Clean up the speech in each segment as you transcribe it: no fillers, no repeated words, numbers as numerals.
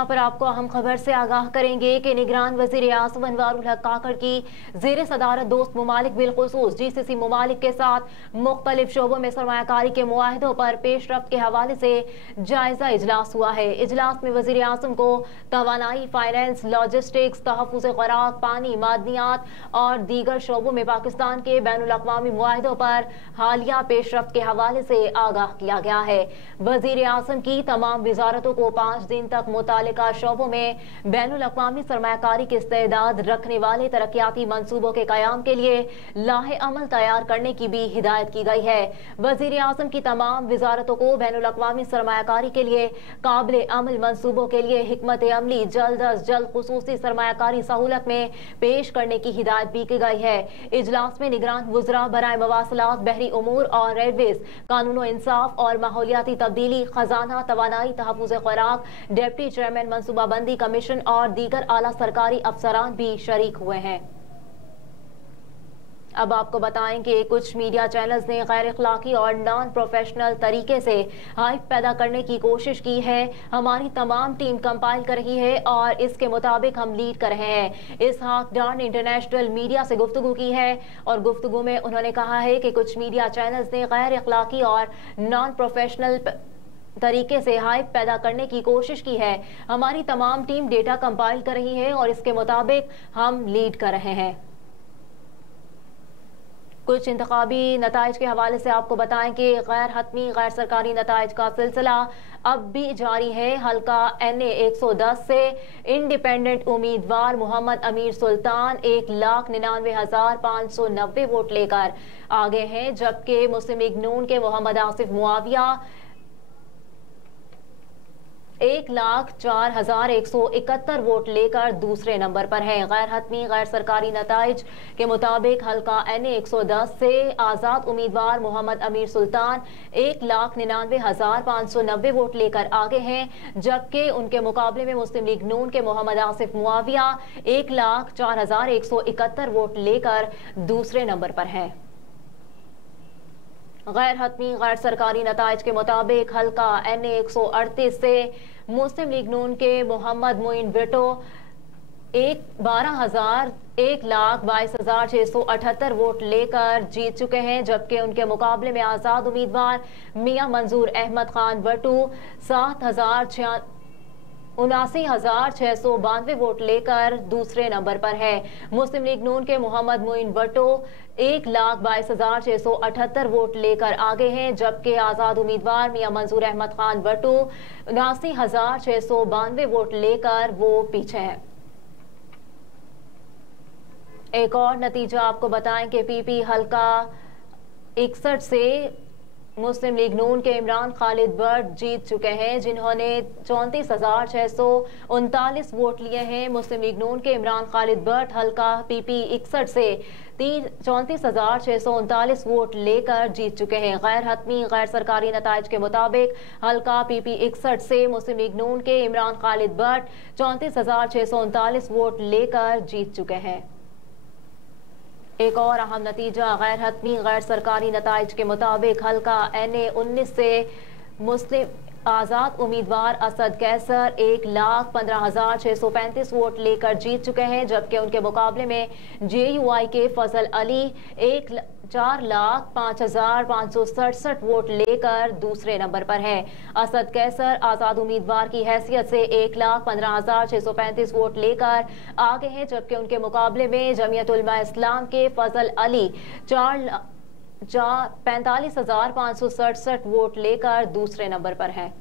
यहाँ पर आपको अहम खबर से आगाह करेंगे कि निगरान वजीर आज़म अनवारुल हक काकड़ की ज़ेर सदारत दोस्त ममालिक बिलखुसूस GCC ममालिक के साथ मुख्तलिफ शोबों में सरमायाकारी के मुआहिदों पर पेशरफ्त के हवाले से जायजा इजलास हुआ है। इजलास में वजीर आज़म को तवानाई, फाइनेंस, लॉजिस्टिक्स, तहफ़्फ़ुज़ ख़ुराक, पानी, मादनियात और दीगर शोबों में पाकिस्तान के बैनुल अक़वामी मुआहिदों पर हालिया पेशरफ्त के हवाले से आगाह किया गया है। वजीर आज़म की तमाम वजारतों को 5 दिन तक मुतालिका शोबों में बैनुल अक़वामी सरमायाकारी की इस्तेदाद रखने वाले तरक्याती मंसूबों के क़याम के लिए लाहे अमल तैयार करने की भी हिदायत की गई है। वज़ीर आज़म की तमाम वजारतों को बैनुल अक़वामी सरमायाकारी के लिए काबिल अमल मंसूबों के लिए हिकमत अमली जल्द अज जल्द खुसूसी सरमायाकारी सहूलत में पेश करने की हिदायत भी की गई है। इजलास में निगरान वज़रा बराए मवासलात, बहरी उमूर और रेलवेज, कानून इंसाफ और माहौलियाती तब्दीली, खजाना, तवानाई, तहफ़्फ़ुज़ ख़ुराक, डिप्टी चेयरमैन मनसूबाबंदी कमीशन और दीगर आला सरकारी अफसरान भी शरीक हुए हैं। अब आपको बताएं कि कुछ मीडिया चैनल्स ने गैर अखलाकी और नॉन प्रोफेशनल तरीके से हाइप पैदा करने की कोशिश की है। हमारी तमाम टीम कंपाइल कर रही है और इसके मुताबिक हम लीड कर रहे हैं। इसहाक डार ने इंटरनेशनल मीडिया से गुफ्तगू की है और गुफ्तगू में उन्होंने कहा है कि कुछ मीडिया चैनल्स ने गैर अखलाकी और नॉन प्रोफेशनल तरीके से हाइप पैदा करने की कोशिश की है। हमारी तमाम टीम डेटा कंपाइल कर रही है और इसके मुताबिक हम लीड कर रहे हैं। कुछ इंतखाबी नताइज के हवाले से आपको बताएं कि गैर हतमी गैर सरकारी नताइज का सिलसिला अब भी जारी है। हल्का NA 110 से इंडिपेंडेंट उम्मीदवार मोहम्मद अमीर सुल्तान 1,99,590 वोट लेकर आगे हैं, जबकि मुस्लिम लीग नून के मोहम्मद आसिफ मुआविया 1,04,171 वोट लेकर दूसरे नंबर पर है। गैर हतमी गैर सरकारी नताइज के मुताबिक हल्का NA 110 से आज़ाद उम्मीदवार मोहम्मद अमीर सुल्तान 1,99,590 वोट लेकर आगे हैं, जबकि उनके मुकाबले में मुस्लिम लीग नून के मोहम्मद आसिफ मुआविया 1,04,171 वोट लेकर दूसरे नंबर पर है। गैर हतमी गैर सरकारी नताइज के मुताबिक हल्का NA 138 से मुस्लिम लीग नून के मोहम्मद मोइन विटो 1,22,678 वोट लेकर जीत चुके हैं, जबकि उनके मुकाबले में आज़ाद उम्मीदवार मियां मंजूर अहमद खान वटू 79,692 वोट लेकर दूसरे नंबर पर है। मुस्लिम लीग नून के मोहम्मद मोइन वटो 1,22,678 वोट लेकर आगे हैं, जबकि आज़ाद उम्मीदवार मियां मंजूर अहमद खान वटू 79,692 वोट लेकर वो पीछे हैं। एक और नतीजा आपको बताएं कि PP हल्का 61 से मुस्लिम लीग नून के इमरान खालिद बट जीत चुके हैं, जिन्होंने 34,639 वोट लिए हैं। मुस्लिम लीग नून के इमरान खालिद बट हल्का PP 61 से 34,639 वोट लेकर जीत चुके हैं। गैर हतमी गैर सरकारी नताइज के मुताबिक हल्का PP 61 से मुस्लिम लीग नून के इमरान खालिद बट 34,639 वोट लेकर जीत चुके हैं। एक और अहम नतीजा गैर हतमी गैर सरकारी नताइज के मुताबिक हल्का NA 19 से मुस्लिम आज़ाद उम्मीदवार असद कैसर 1,15,635 वोट लेकर जीत चुके हैं, जबकि उनके मुकाबले में JUI के फजल अली 4,05,567 वोट लेकर दूसरे नंबर पर है। असद कैसर आज़ाद उम्मीदवार की हैसियत से 1,15,635 वोट लेकर आगे हैं, जबकि उनके मुकाबले में जमीयत उलमा इस्लाम के फजल अली 45,567 वोट लेकर दूसरे नंबर पर है।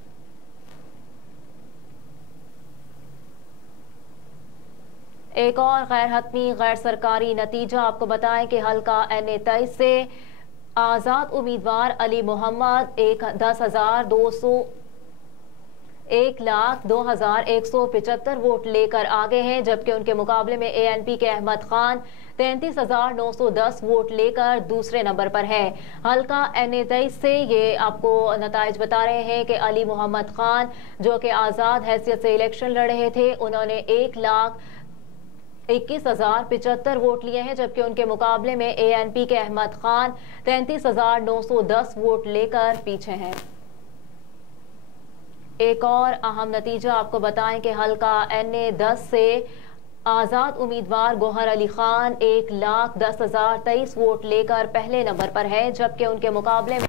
एक और गैर हतमी गैर सरकारी नतीजा आपको बताएं कि हल्का NA 23 से आज़ाद उम्मीदवार अली मोहम्मद 1,02,175 वोट लेकर आगे हैं, जबकि उनके मुकाबले में ANP के अहमद खान 33,910 वोट लेकर दूसरे नंबर पर है। हल्का NA 23 से ये आपको नताइज बता रहे हैं कि अली मोहम्मद खान जो कि आज़ाद हैसियत से इलेक्शन लड़ रहे थे, उन्होंने 1,21,075 वोट लिए हैं, जबकि उनके मुकाबले में ANP के अहमद खान 33,910 वोट लेकर पीछे हैं। एक और अहम नतीजा आपको बताएं कि हल्का NA-10 से आज़ाद उम्मीदवार गौहर अली खान 1,10,023 वोट लेकर पहले नंबर पर है, जबकि उनके मुकाबले में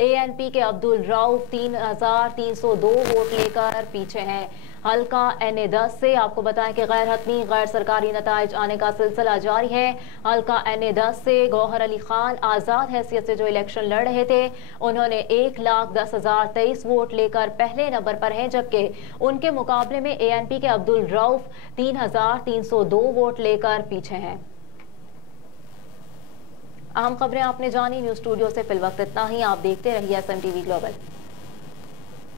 ANP के अब्दुल रऊफ 3,302 वोट लेकर पीछे हैं। हल्का NA-10 से आपको बताएं कि गैर हतमी गैर सरकारी नताइज आने का सिलसिला जारी है। हल्का NA-10 से गौहर अली खान आज़ाद हैसियत से जो इलेक्शन लड़ रहे थे, उन्होंने 1,10,023 वोट लेकर पहले नंबर पर हैं, जबकि उनके मुकाबले में ANP के अब्दुल रऊफ 3,302 वोट लेकर पीछे हैं। अहम खबरें आपने जानी। न्यूज़ स्टूडियो से फिल वक्त इतना ही। आप देखते रहिए SMTV ग्लोबल।